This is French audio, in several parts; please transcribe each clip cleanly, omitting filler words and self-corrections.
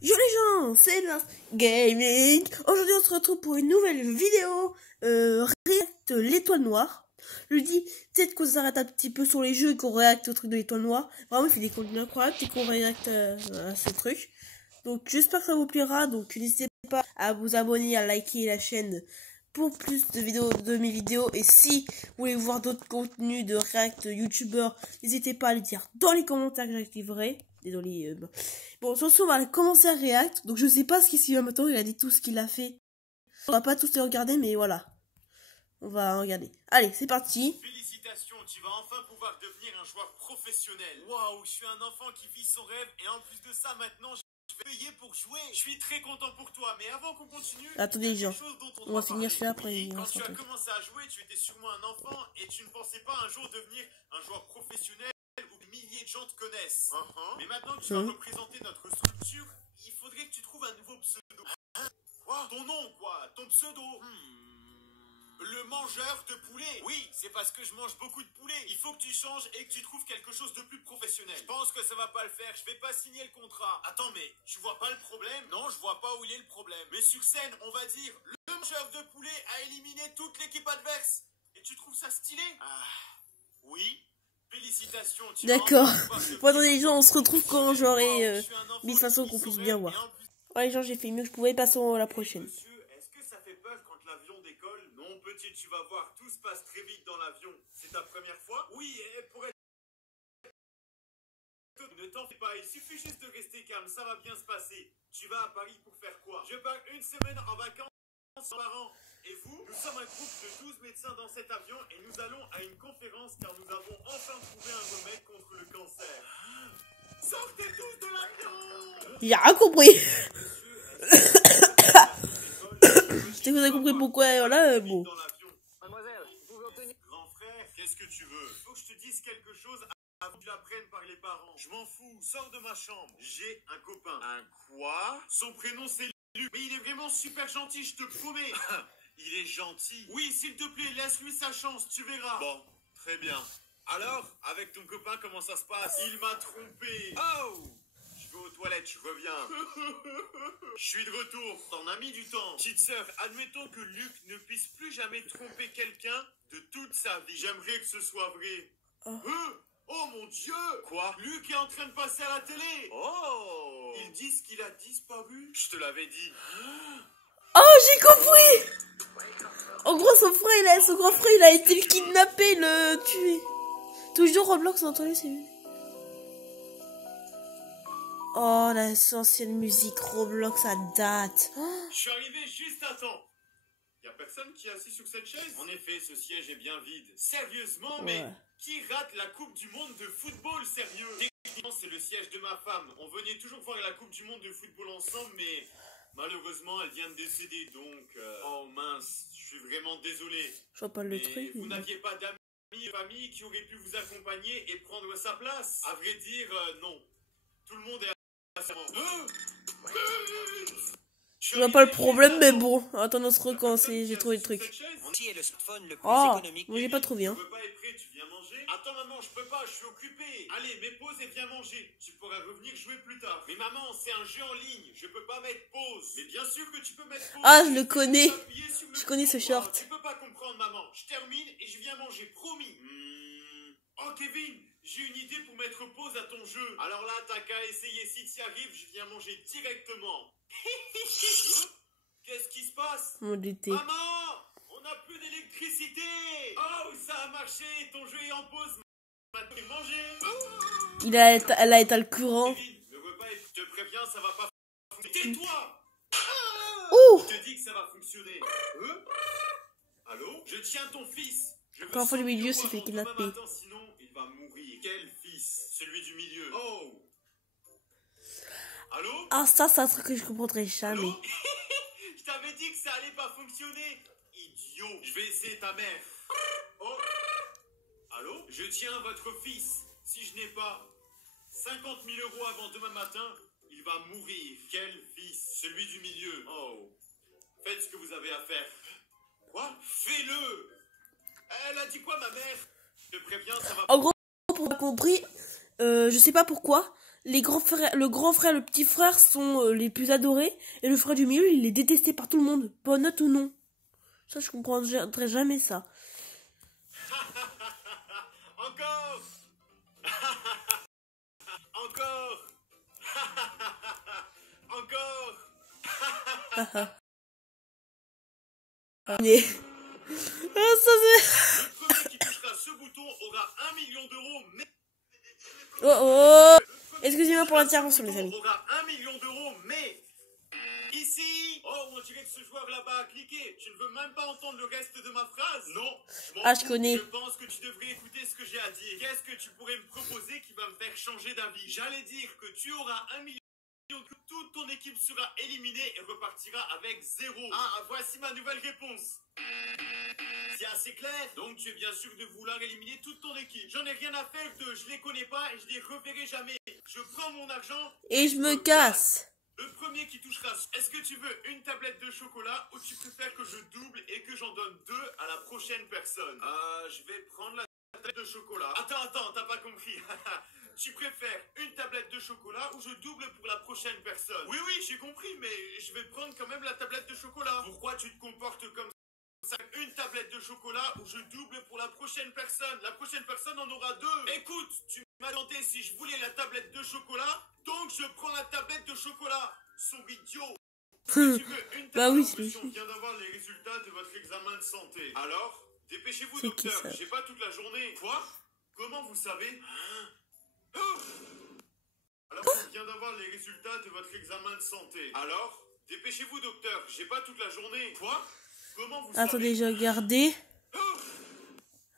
Yo les gens, c'est Lance Gaming. Aujourd'hui on se retrouve pour une nouvelle vidéo React l'étoile noire. Je lui dis peut-être qu'on s'arrête un petit peu sur les jeux et qu'on réacte au truc de l'étoile noire. Vraiment il fait des contenus incroyables et qu'on réacte à ce truc. Donc j'espère que ça vous plaira. Donc n'hésitez pas à vous abonner, à liker la chaîne pour plus de vidéos, de mes vidéos. Et si vous voulez voir d'autres contenus de React youtubeurs, n'hésitez pas à le dire dans les commentaires que j'activerai. Désolé. Bon, attention, on va commencer à React. Donc, je sais pas ce qu'il va maintenant. Il a dit tout ce qu'il a fait. On va pas tous les regarder, mais voilà. On va regarder. Allez, c'est parti. Félicitations, tu vas enfin pouvoir devenir un joueur professionnel. Waouh, je suis un enfant qui vit son rêve et en plus de ça, maintenant, je vais payer pour jouer. Je suis très content pour toi, mais avant qu'on continue... Attendez, les gens. On va finir celui-là après. Oui, quand tu as commencé à jouer, tu étais sûrement un enfant et tu ne pensais pas un jour devenir un joueur professionnel où des milliers de gens te connaissent. Mais maintenant que tu vas représenter notre structure, il faudrait que tu trouves un nouveau pseudo. Quoi? Ton nom, quoi? Ton pseudo? Le mangeur de poulet. Oui, c'est parce que je mange beaucoup de poulet. Il faut que tu changes et que tu trouves quelque chose de plus professionnel. Je pense que ça va pas le faire. Je vais pas signer le contrat. Attends, mais tu vois pas le problème? Non, je vois pas où il est le problème. Mais sur scène, on va dire le mangeur de poulet a éliminé toute l'équipe adverse. Et tu trouves ça stylé? Ah, oui. Félicitations. D'accord. Bon, attendez, les gens, on se retrouve quand j'aurai mis de façon qu'on puisse bien voir. Ouais, les gens, j'ai fait mieux. Je pouvais passer à la prochaine. Non, petit, tu vas voir, tout se passe très vite dans l'avion. C'est ta première fois? Oui, et pour être... Ne t'en fais pas, il suffit juste de rester calme, ça va bien se passer. Tu vas à Paris pour faire quoi? Je pars une semaine en vacances par an. Et vous? Nous sommes un groupe de 12 médecins dans cet avion et nous allons à une conférence car nous avons enfin trouvé un remède contre le cancer. Sortez tous de l'avion! Il a rien compris. Si vous avez compris pourquoi, voilà, bon. Mademoiselle, vous pouvez obtenir... Grand frère, qu'est-ce que tu veux? Faut que je te dise quelque chose avant que tu l'apprennes par les parents. Je m'en fous, sors de ma chambre. J'ai un copain. Un quoi? Son prénom c'est Luc. Mais il est vraiment super gentil, je te promets. Il est gentil? Oui, s'il te plaît, laisse-lui sa chance, tu verras. Bon, très bien. Alors, avec ton copain, comment ça se passe? Il m'a trompé. Oh! Je vais aux toilettes, je reviens. Je suis de retour. T'en as mis du temps. Petite sœur, admettons que Luc ne puisse plus jamais tromper quelqu'un de toute sa vie. J'aimerais que ce soit vrai. Oh mon Dieu! Quoi? Luc est en train de passer à la télé. Oh! Ils disent qu'il a disparu. Je te l'avais dit. Oh, j'ai compris! En gros, son grand frère, il a été le kidnappé, le tué. Toujours Roblox, entendu, c'est lui. Oh, la ancienne musique Roblox, ça date. Je suis arrivé juste à temps. Y a personne qui est assis sur cette chaise? En effet, ce siège est bien vide. Sérieusement, mais qui rate la Coupe du Monde de football, sérieux? Techniquement, c'est le siège de ma femme. On venait toujours voir la Coupe du Monde de football ensemble, mais malheureusement, elle vient de décéder, donc... Oh mince, je suis vraiment désolé. Je vois pas le truc. Vous n'aviez pas d'amis ou famille qui auraient pu vous accompagner et prendre sa place? À vrai dire, non. Tout le monde est... Je vois pas le problème, mais bon. Attends, on se recommence, j'ai trouvé le truc. Oh, moi j'ai pas trouvé, hein. Attends maman, je peux pas, je suis occupé. Allez, mets pause et viens manger. Tu pourras revenir jouer plus tard. Mais maman, c'est un jeu en ligne, je peux pas mettre pause. Mais bien sûr que tu peux mettre pause. Ah, je le connais. Je connais ce short. Tu peux pas comprendre maman. Je termine et je viens manger, promis. Oh Kevin, j'ai une idée pour mettre pause à ton jeu. Alors là, t'as qu'à essayer. Si tu y arrives, je viens manger directement. Qu'est-ce qui se passe? Maman, on n'a plus d'électricité. Oh, ça a marché. Ton jeu est en pause. Maintenant, manger. Elle a éteint le courant. Kevin, le repas, je te préviens, ça va pas fonctionner. Tais-toi. Ouh. Je te dis que ça va fonctionner. Allô? Je tiens ton fils. Encore une fois, le milieu s'est fait kidnapper. Sinon, il va mourir. Quel fils? Celui du milieu. Oh. Allô? Ah, ça, c'est un truc que je comprendrai jamais. Je t'avais dit que ça allait pas fonctionner. Idiot. Je vais essayer ta mère. Oh. Allô? Je tiens votre fils. Si je n'ai pas 50 000 € avant demain matin, il va mourir. Quel fils? Celui du milieu. Oh. Faites ce que vous avez à faire. Quoi? Fais-le. Elle a dit quoi, ma mère? Je te préviens, ça va... En gros, pour pas compris, je sais pas pourquoi, le grand frère, le petit frère sont les plus adorés, et le frère du milieu, il est détesté par tout le monde, bonne note ou non. Ça, je comprendrai jamais ça. Encore. Encore. Encore. Mais... Ah, ça c'est... Le premier qui touchera ce bouton aura 1 million d'euros, mais... Oh. Excusez-moi pour l'intervention, les amis. Aura 1 million d'euros, mais... Ici. Oh, on dirait que ce joueur là-bas a cliqué. Tu ne veux même pas entendre le reste de ma phrase? Non. Je connais. Je pense que tu devrais écouter ce que j'ai à dire. Qu'est-ce que tu pourrais me proposer qui va me faire changer d'avis? J'allais dire que tu auras 1 million, que toute ton équipe sera éliminée et repartira avec 0. Ah, voici ma nouvelle réponse. C'est assez clair. Donc tu es bien sûr de vouloir éliminer toute ton équipe. J'en ai rien à faire de je les connais pas et je les reverrai jamais. Je prends mon argent et je me casse. Le premier qui touchera. Est-ce que tu veux une tablette de chocolat ou tu préfères que je double et que j'en donne 2 à la prochaine personne? Je vais prendre la tablette de chocolat. Attends, t'as pas compris. Tu préfères une tablette de chocolat ou je double pour la prochaine personne? Oui, j'ai compris, mais je vais prendre quand même la tablette de chocolat. Pourquoi tu te comportes comme ça? Une tablette de chocolat ou je double pour la prochaine personne? La prochaine personne en aura 2. Écoute, tu m'as demandé si je voulais la tablette de chocolat, donc je prends la tablette de chocolat. Son idiot. Tu veux une bah oui, on vient d'avoir les résultats de votre examen de santé. Alors, dépêchez-vous, docteur. J'ai pas toute la journée. Quoi? Comment vous savez? Alors, on vient d'avoir les résultats de votre examen de santé. Alors, dépêchez-vous, docteur. J'ai pas toute la journée. Quoi? Comment vous savez? Attendez, j'ai regardé.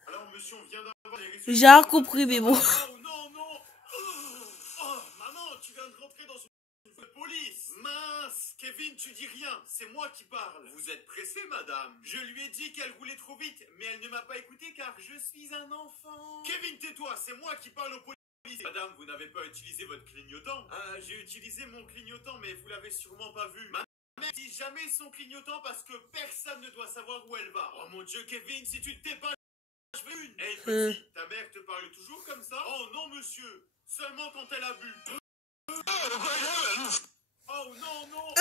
Alors, monsieur, on vient d'avoir les résultats. J'ai compris, mais bon. Oh, non. Oh, maman, tu viens de rentrer dans une police. Mince, Kevin, tu dis rien. C'est moi qui parle. Vous êtes pressée, madame. Je lui ai dit qu'elle roulait trop vite, mais elle ne m'a pas écouté car je suis un enfant. Kevin, tais-toi. C'est moi qui parle aux police. Madame, vous n'avez pas utilisé votre clignotant? J'ai utilisé mon clignotant, mais vous l'avez sûrement pas vu. Ma mère dit jamais son clignotant parce que personne ne doit savoir où elle va. Oh mon Dieu, Kevin, si tu te tais pas, je veux une. Hey, petit, ta mère te parle toujours comme ça? Oh non, monsieur, seulement quand elle a bu. Oh non.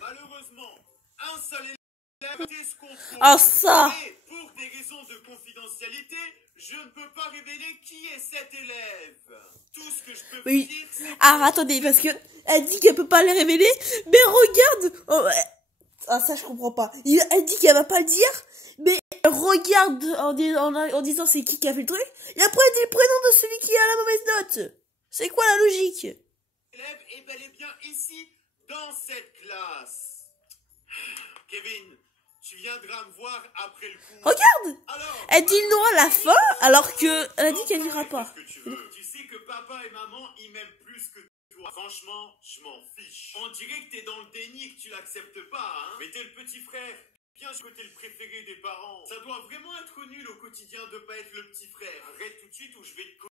Malheureusement, un seul élève était ce contrôle. Ah, ça. Et pour des raisons de confidentialité, je ne peux pas révéler qui est cet élève. Tout ce que je peux vous dire, c'est... attendez, parce que elle dit qu'elle peut pas les révéler, mais regarde. Ça, je comprends pas. Elle dit qu'elle va pas le dire, mais elle regarde en disant c'est qui a fait le truc, et après elle dit le prénom de celui qui a la mauvaise note. C'est quoi la logique? L'élève est bel et bien ici, dans cette classe. Kevin, tu viendras me voir après le cours. Regarde. Alors, elle dit non à la fin, alors que elle a dit qu'elle dira pas. Tu sais que papa et maman, ils m'aiment plus que toi. Franchement, je m'en fiche. On dirait que t'es dans le déni et que tu l'acceptes pas, hein. Mais t'es le petit frère. Bien sûr que t'es le préféré des parents. Ça doit vraiment être nul au quotidien de pas être le petit frère. Arrête tout de suite ou je vais te...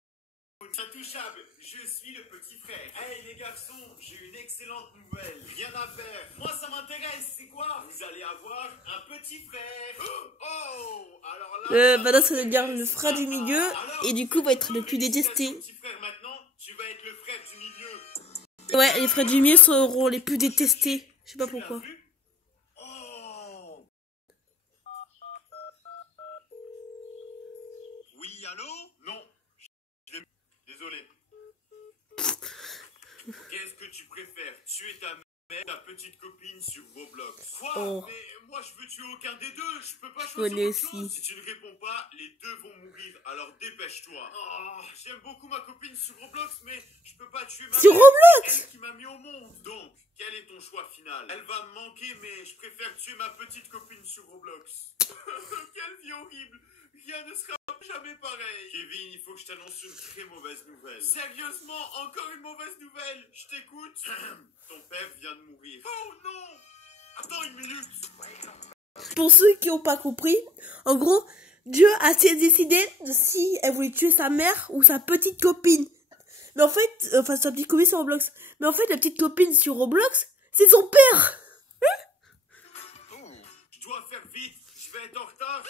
Intouchable, je suis le petit frère. Hey les garçons, j'ai une excellente nouvelle. Rien à faire. Moi ça m'intéresse, c'est quoi? Vous allez avoir un petit frère. Oh, alors là... Maintenant ça veut dire le frère du milieu, et du coup va être le plus détesté. Petit frère maintenant, tu vas être le frère du milieu. Ouais, les frères du milieu seront les plus détestés. Je sais pas pourquoi. Oh. Oui, allô? Non. Désolé. Qu'est-ce que tu préfères? Tuer ta mère, ta petite copine sur Roblox? Quoi? Oh. Mais moi je veux tuer aucun des deux. Je peux pas Je choisir connais autre chose. aussi. Si tu ne réponds pas, les deux vont mourir. Alors dépêche-toi. Oh, j'aime beaucoup ma copine sur Roblox, mais je peux pas tuer ma Sur mère. Roblox? C'est elle qui m'a mis au monde. Donc, quel est ton choix final? Elle va me manquer, mais je préfère tuer ma petite copine sur Roblox. Quelle vie horrible. Rien ne sera jamais pareil. Kevin, il faut que je t'annonce une très mauvaise nouvelle. Sérieusement, encore une mauvaise nouvelle? Je t'écoute. Ton père vient de mourir. Oh non! Attends une minute. Pour ceux qui n'ont pas compris, en gros, Dieu a décidé de si elle voulait tuer sa mère ou sa petite copine. Mais en fait, sa petite copine sur Roblox. Mais en fait, la petite copine sur Roblox, c'est son père. Je dois faire vite, je vais être en retard.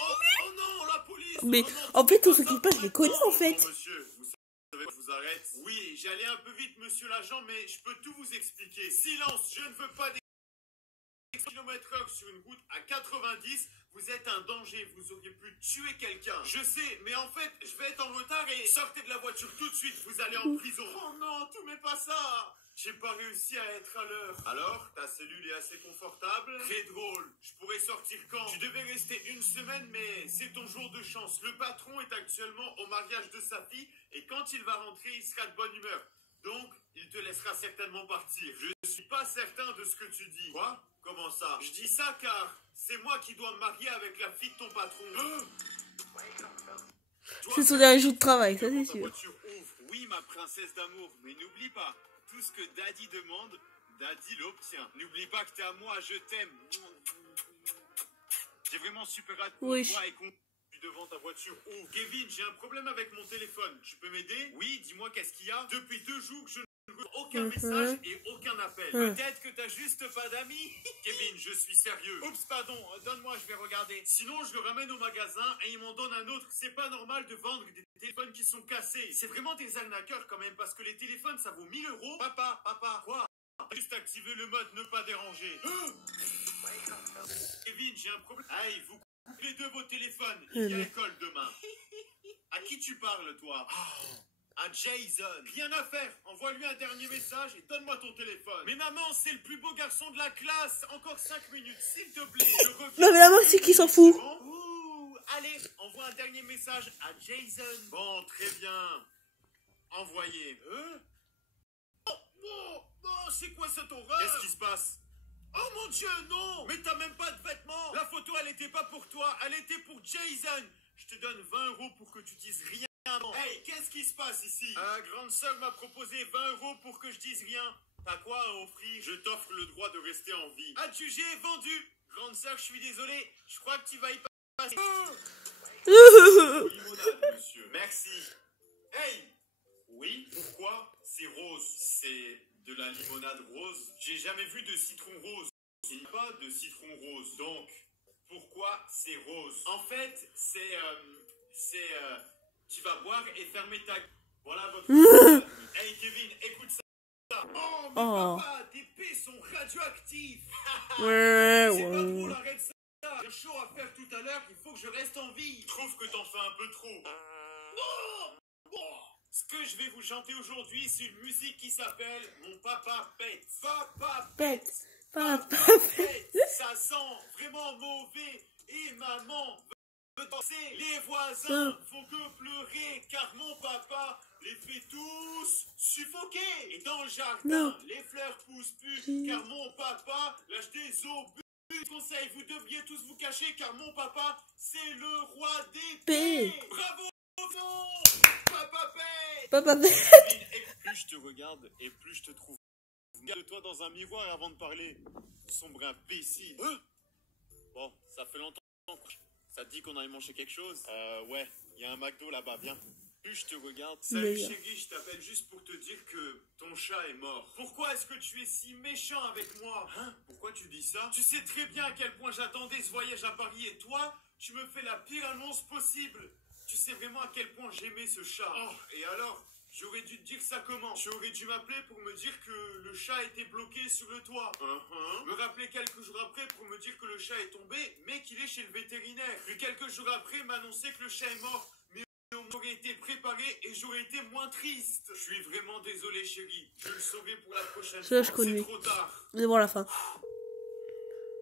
Oh non, la police! Mais Oh non, en fait, tous fais ceux qui pas passent, je les connais en fait. Monsieur, vous savez, vous nous arrête. Oui, j'allais un peu vite, monsieur l'agent, mais je peux tout vous expliquer. Silence, je ne veux pas des km/h sur une route à 90. Vous êtes un danger, vous auriez pu tuer quelqu'un. Je sais, mais en fait, je vais être en retard et sortez de la voiture tout de suite, vous allez en prison. Oh non, tout n'est pas ça. J'ai pas réussi à être à l'heure. Alors, ta cellule est assez confortable? Très drôle. Je pourrais sortir quand? Tu devais rester une semaine, mais c'est ton jour de chance. Le patron est actuellement au mariage de sa fille et quand il va rentrer, il sera de bonne humeur. Donc, il te laissera certainement partir. Je suis pas certain de ce que tu dis. Quoi? Comment ça? Je dis ça car c'est moi qui dois me marier avec la fille de ton patron. C'est son dernier jour de travail, ça c'est sûr. Oui, ma princesse d'amour, mais n'oublie pas, tout ce que Daddy demande, Daddy l'obtient. N'oublie pas que t'es à moi, je t'aime. J'ai vraiment super hâte pour toi et qu'on... devant ta voiture. Oh, Kevin, j'ai un problème avec mon téléphone. Tu peux m'aider? Oui, dis-moi qu'est-ce qu'il y a? Depuis 2 jours que je ne reçois aucun message et aucun appel. Peut-être que t'as juste pas d'amis. Kevin, je suis sérieux. Oups, pardon, donne-moi, je vais regarder. Sinon, je le ramène au magasin et il m'en donne un autre. C'est pas normal de vendre des téléphones qui sont cassés. C'est vraiment des arnaqueurs quand même parce que les téléphones, ça vaut 1000 €. Papa, quoi? Juste activer le mode ne pas déranger. Kevin, j'ai un problème. Hey, vous les deux vos téléphones, il y a l'école demain. À qui tu parles, toi? À Jason. Rien à faire. Envoie-lui un dernier message et donne-moi ton téléphone. Mais maman, c'est le plus beau garçon de la classe. Encore 5 minutes, s'il te plaît. Non mais la maman c'est qui s'en fout. Ouh, allez, envoie un dernier message à Jason. Bon, très bien. Envoyé. Oh, c'est quoi cette horreur? Qu'est-ce qui se passe? Oh mon Dieu, non! Mais t'as même pas de vêtements! La photo, elle était pas pour toi, elle était pour Jason! Je te donne 20 € pour que tu dises rien. Hey, qu'est-ce qui se passe ici? Grande sœur m'a proposé 20 € pour que je dise rien. T'as quoi à offrir? Je t'offre le droit de rester en vie. Adjugé, vendu! Grande sœur, je suis désolé, je crois que tu vas y passer. Limonade, monsieur. Merci. Hey! Oui, pourquoi? C'est rose. C'est... de la limonade rose. J'ai jamais vu de citron rose. Il n'y a pas de citron rose. Donc, pourquoi c'est rose? En fait, tu vas boire et fermer ta... Voilà votre... Hey Kevin, écoute ça. Oh, mais papa, tes pets sont radioactifs. C'est pas drôle, arrête ça. J'ai chaud à faire tout à l'heure, il faut que je reste en vie. Je trouve que t'en fais un peu trop. Ce que je vais vous chanter aujourd'hui, c'est une musique qui s'appelle Mon papa pète. Papa pète. Papa pète. Ça sent vraiment mauvais. Et maman veut danser. Les voisins font que pleurer car mon papa les fait tous suffoquer. Et dans le jardin, les fleurs poussent plus car mon papa lâche des obus. Conseil, vous devriez tous vous cacher car mon papa, c'est le roi des paix. Bravo! Papa pète. Papa pète. Plus je te regarde et plus je te trouve. Regarde-toi dans un miroir avant de parler. Sombre imbécile. Bon, ça fait longtemps. Ça te dit qu'on aille manger quelque chose? Ouais, il y a un McDo là-bas, viens. Plus je te regarde. Salut chérie, je t'appelle juste pour te dire que ton chat est mort. Pourquoi est-ce que tu es si méchant avec moi? Hein? Pourquoi tu dis ça? Tu sais très bien à quel point j'attendais ce voyage à Paris et toi, tu me fais la pire annonce possible. Tu sais vraiment à quel point j'aimais ce chat. Oh, et alors? J'aurais dû te dire ça comment? Tu aurais dû m'appeler pour me dire que le chat était bloqué sur le toit. Me rappeler quelques jours après pour me dire que le chat est tombé, mais qu'il est chez le vétérinaire. Puis quelques jours après, m'annoncer que le chat est mort. Mais on aurait été préparé et j'aurais été moins triste. Je suis vraiment désolé, chérie. Je le saurai pour la prochaine fois. C'est trop tard. Je vais voir la fin.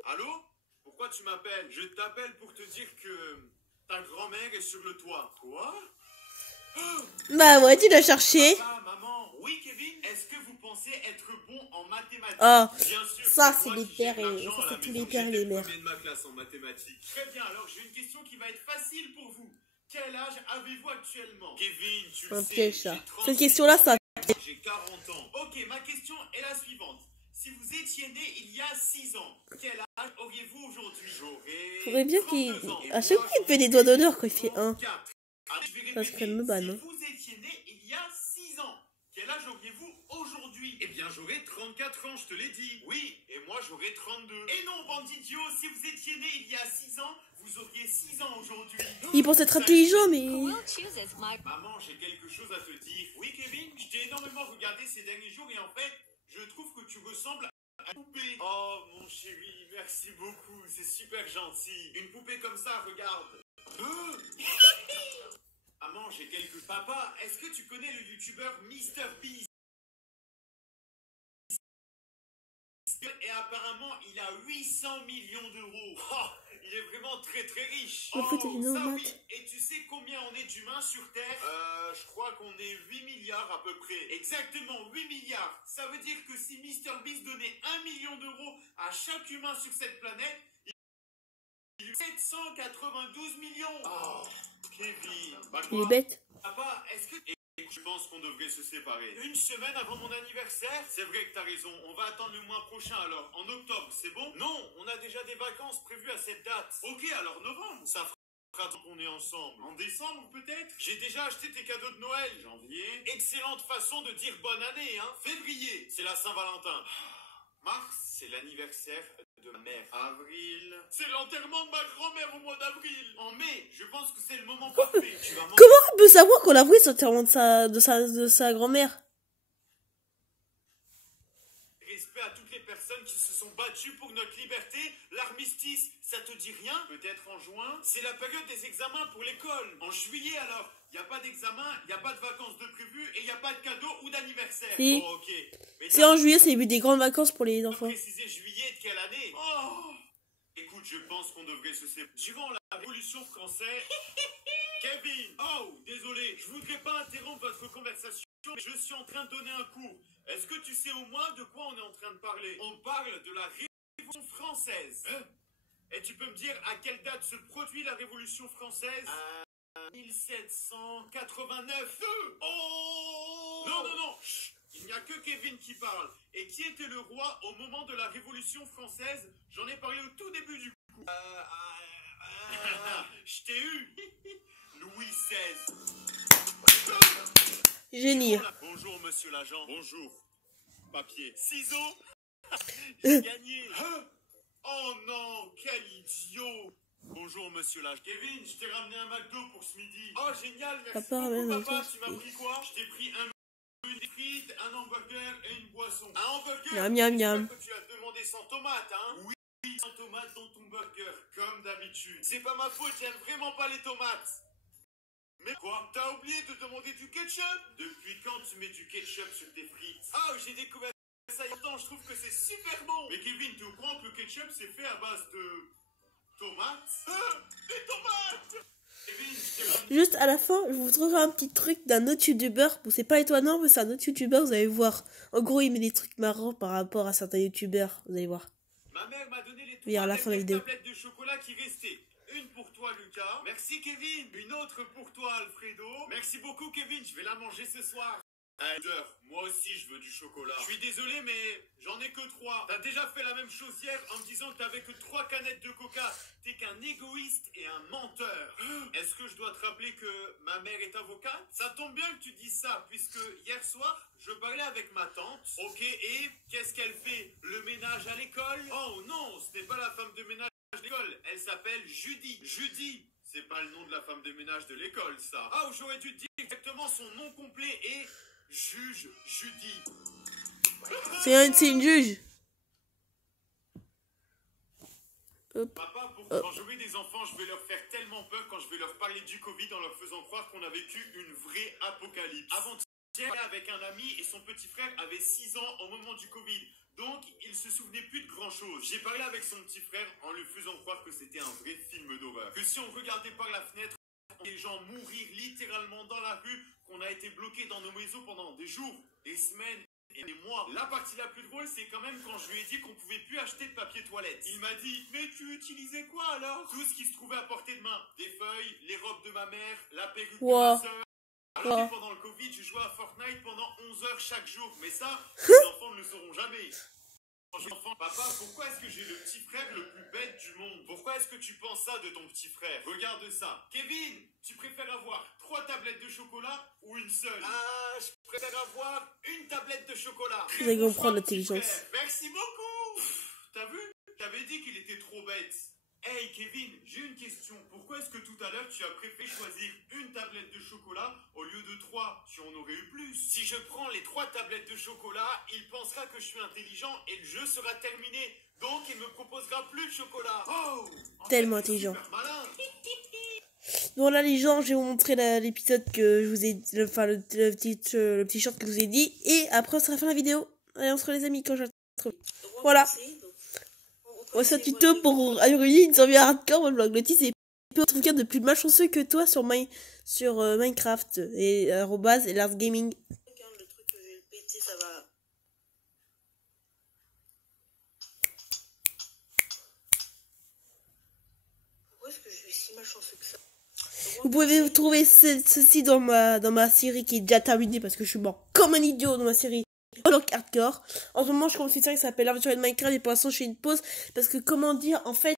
Allô? Pourquoi tu m'appelles? Je t'appelle pour te dire que ta grand-mère est sur le toit. Quoi? Bah ouais, tu l'as cherché. Papa, maman, oui Kevin, est-ce que vous pensez être bon en mathématiques? Bien sûr, ça c'est les pères et ça c'est tous les pères et les mères. De ma classe en mathématiques. Très bien, alors j'ai une question qui va être facile pour vous. Quel âge avez-vous actuellement? Kevin, tu le sais, ça. Cette question-là, ça. J'ai 40 ans. Ok, ma question est la suivante. Si vous étiez né il y a 6 ans, quel âge auriez-vous aujourd'hui? Faudrait bien qu'il... À chaque fois, il fait des doigts d'honneur quand il fait 1. Alors, je vais parce qu'elle me banne. Si vous étiez né il y a 6 ans, quel quel âge auriez-vous aujourd'hui? Eh bien, j'aurais 34 ans, je te l'ai dit. Oui, et moi, j'aurais 32. Et non, bande d'idiots, si vous étiez né il y a 6 ans, vous auriez 6 ans aujourd'hui. Il pense être intelligent, mais... Maman, j'ai quelque chose à te dire. Oui, Kevin, je t'ai énormément regardé ces derniers jours et en fait, je trouve que tu ressembles à une poupée. Oh, mon chéri, merci beaucoup, c'est super gentil. Une poupée comme ça, regarde. Maman, j'ai quelques... Papa, est-ce que tu connais le youtubeur MrBeast? Et apparemment, il a 800 millions d'euros. Oh, il est vraiment très très riche. En fait, il est ça normal. oui. Et tu sais combien on est d'humains sur Terre? Je crois qu'on est 8 milliards à peu près. Exactement, 8 milliards. Ça veut dire que si MrBeast donnait 1 million d'euros à chaque humain sur cette planète, il a 792 millions. Oh, Kevin. Bah, Il est bête. Papa, est-ce que... Je pense qu'on devrait se séparer. Une semaine avant mon anniversaire? C'est vrai que t'as raison. On va attendre le mois prochain alors. En octobre, c'est bon? Non, on a déjà des vacances prévues à cette date. Ok, alors novembre. Ça fera tant qu'on est ensemble. En décembre peut-être? J'ai déjà acheté tes cadeaux de Noël. Janvier. Excellente façon de dire bonne année, hein. Février, c'est la Saint-Valentin. Mars, c'est l'anniversaire de ma mère. Avril, c'est l'enterrement de ma grand-mère au mois d'avril. En mai, je pense que c'est le moment parfait. Tu vas manger... Comment on peut savoir qu'on a pris cet enterrement de sa grand-mère? Respect à toutes les personnes qui se sont battues pour notre liberté. L'armistice, ça te dit rien? Peut-être en juin? C'est la période des examens pour l'école. En juillet alors? Il n'y a pas d'examen, il n'y a pas de vacances de prévues et il n'y a pas de cadeaux ou d'anniversaire. Si. Oh, ok. C'est en juillet, c'est le début des grandes vacances pour les enfants. Préciser juillet de quelle année? Oh. Écoute, je pense qu'on devrait se séparer. Durant la Révolution française... Kevin! Oh, désolé, je voudrais pas interrompre votre conversation, mais je suis en train de donner un cours. Est-ce que tu sais au moins de quoi on est en train de parler? On parle de la Révolution française. Hein? Et tu peux me dire à quelle date se produit la Révolution française? 1789. Oh! Non, non, non! Chut. Il n'y a que Kevin qui parle. Et qui était le roi au moment de la Révolution française? J'en ai parlé au tout début du coup. Je t'ai eu. Louis XVI. Génie. Bonjour, monsieur l'agent. Bonjour. Papier. Ciseaux. J'ai gagné. Oh non, quel idiot. Bonjour, monsieur l'agent. Kevin, je t'ai ramené un McDo pour ce midi. Oh, génial, merci beaucoup, papa. Tu m'as pris quoi? Je t'ai pris une frite, un hamburger et une boisson. Un hamburger? Miam, miam, miam. Que tu as demandé sans tomate, hein? Oui, sans tomate dans ton burger, comme d'habitude. C'est pas ma faute, j'aime vraiment pas les tomates. Mais quoi? T'as oublié de demander du ketchup? Depuis quand tu mets du ketchup sur tes frites? Ah, j'ai découvert ça il y a longtemps, je trouve que c'est super bon. Mais Kevin, tu comprends que le ketchup c'est fait à base de... tomates? Des tomates! Juste à la fin, je vous trouverai un petit truc d'un autre youtubeur. Bon, c'est pas étonnant, mais c'est un autre youtubeur, vous allez voir. En gros, il met des trucs marrants par rapport à certains youtubeurs, vous allez voir. Ma mère m'a donné les Oui, à la fin de la vidéo. tablettes de chocolat qui restaient. Une pour toi, Lucas. Merci, Kevin. Une autre pour toi, Alfredo. Merci beaucoup, Kevin. Je vais la manger ce soir. Moi aussi, je veux du chocolat. Je suis désolé, mais j'en ai que 3. T'as déjà fait la même chose hier en me disant que t'avais que 3 canettes de coca. T'es qu'un égoïste et un menteur. Est-ce que je dois te rappeler que ma mère est avocate? Ça tombe bien que tu dises ça, puisque hier soir, je parlais avec ma tante. Ok, et qu'est-ce qu'elle fait? Le ménage à l'école? Oh non, ce n'est pas la femme de ménage de l'école. Elle s'appelle Judy. Judy, c'est pas le nom de la femme de ménage de l'école, ça. Ah, j'aurais dû te dire exactement son nom complet et... Juge Judy. C'est une juge. Hop. Papa, quand j'aurai des enfants, je vais leur faire tellement peur quand je vais leur parler du Covid en leur faisant croire qu'on a vécu une vraie apocalypse. Avant-hier, avec un ami et son petit frère avait 6 ans au moment du Covid. Donc, il se souvenait plus de grand-chose. J'ai parlé avec son petit frère en lui faisant croire que c'était un vrai film d'horreur. Que si on regardait par la fenêtre, les gens mourir littéralement dans la rue, qu'on a été bloqués dans nos maisons pendant des jours, des semaines et des mois. La partie la plus drôle, c'est quand même quand je lui ai dit qu'on pouvait plus acheter de papier toilette. Il m'a dit, mais tu utilisais quoi alors? Tout ce qui se trouvait à portée de main. Des feuilles, les robes de ma mère, la perruque de ma soeur. Alors pendant le Covid, je jouais à Fortnite pendant 11 heures chaque jour. Mais ça, les enfants ne le sauront jamais. Papa, pourquoi est-ce que j'ai le petit frère le plus bête du monde? Pourquoi est-ce que tu penses ça de ton petit frère? Regarde ça. Kevin, tu préfères avoir 3 tablettes de chocolat ou une seule? Ah, je préfère avoir une tablette de chocolat. Vous allez comprendre l'intelligence. Merci beaucoup. T'as vu? T'avais dit qu'il était trop bête. Hey Kevin, j'ai une question. Pourquoi est-ce que tout à l'heure tu as préféré choisir une tablette de chocolat au lieu de 3? Tu en aurais eu plus. Si je prends les 3 tablettes de chocolat, il pensera que je suis intelligent et le jeu sera terminé. Donc il me proposera plus de chocolat. Oh, tellement intelligent. Super malin. Donc là les gens, je vais vous montrer l'épisode que je vous ai, enfin le petit short que je vous ai dit, et après on sera fin de la vidéo. Allez, on se retrouve les amis quand je retrouve. Voilà. Ouais, c'est un tuto pour Ayuri, une zombie hardcore, mon blog. Le titre c'est quelqu'un de plus malchanceux que toi sur Minecraft et arrobase et Lars Gaming. Le truc que j'ai pété, ça va. Pourquoi est-ce que je suis si malchanceux que ça? Vous pouvez trouver ceci dans ma série qui est déjà terminée parce que je suis mort comme un idiot dans ma série Block Hardcore. En ce moment je commence une série qui s'appelle L'aventure de Minecraft et pour l'instant je fais une pause parce que comment dire, en fait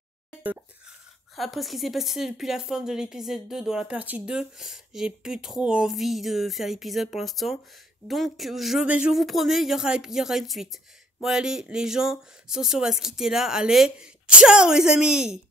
après ce qui s'est passé depuis la fin de l'épisode 2 dans la partie 2, j'ai plus trop envie de faire l'épisode pour l'instant. Donc je vous promets, il y aura une suite. Bon allez, les gens, on va se quitter là. Allez, ciao les amis!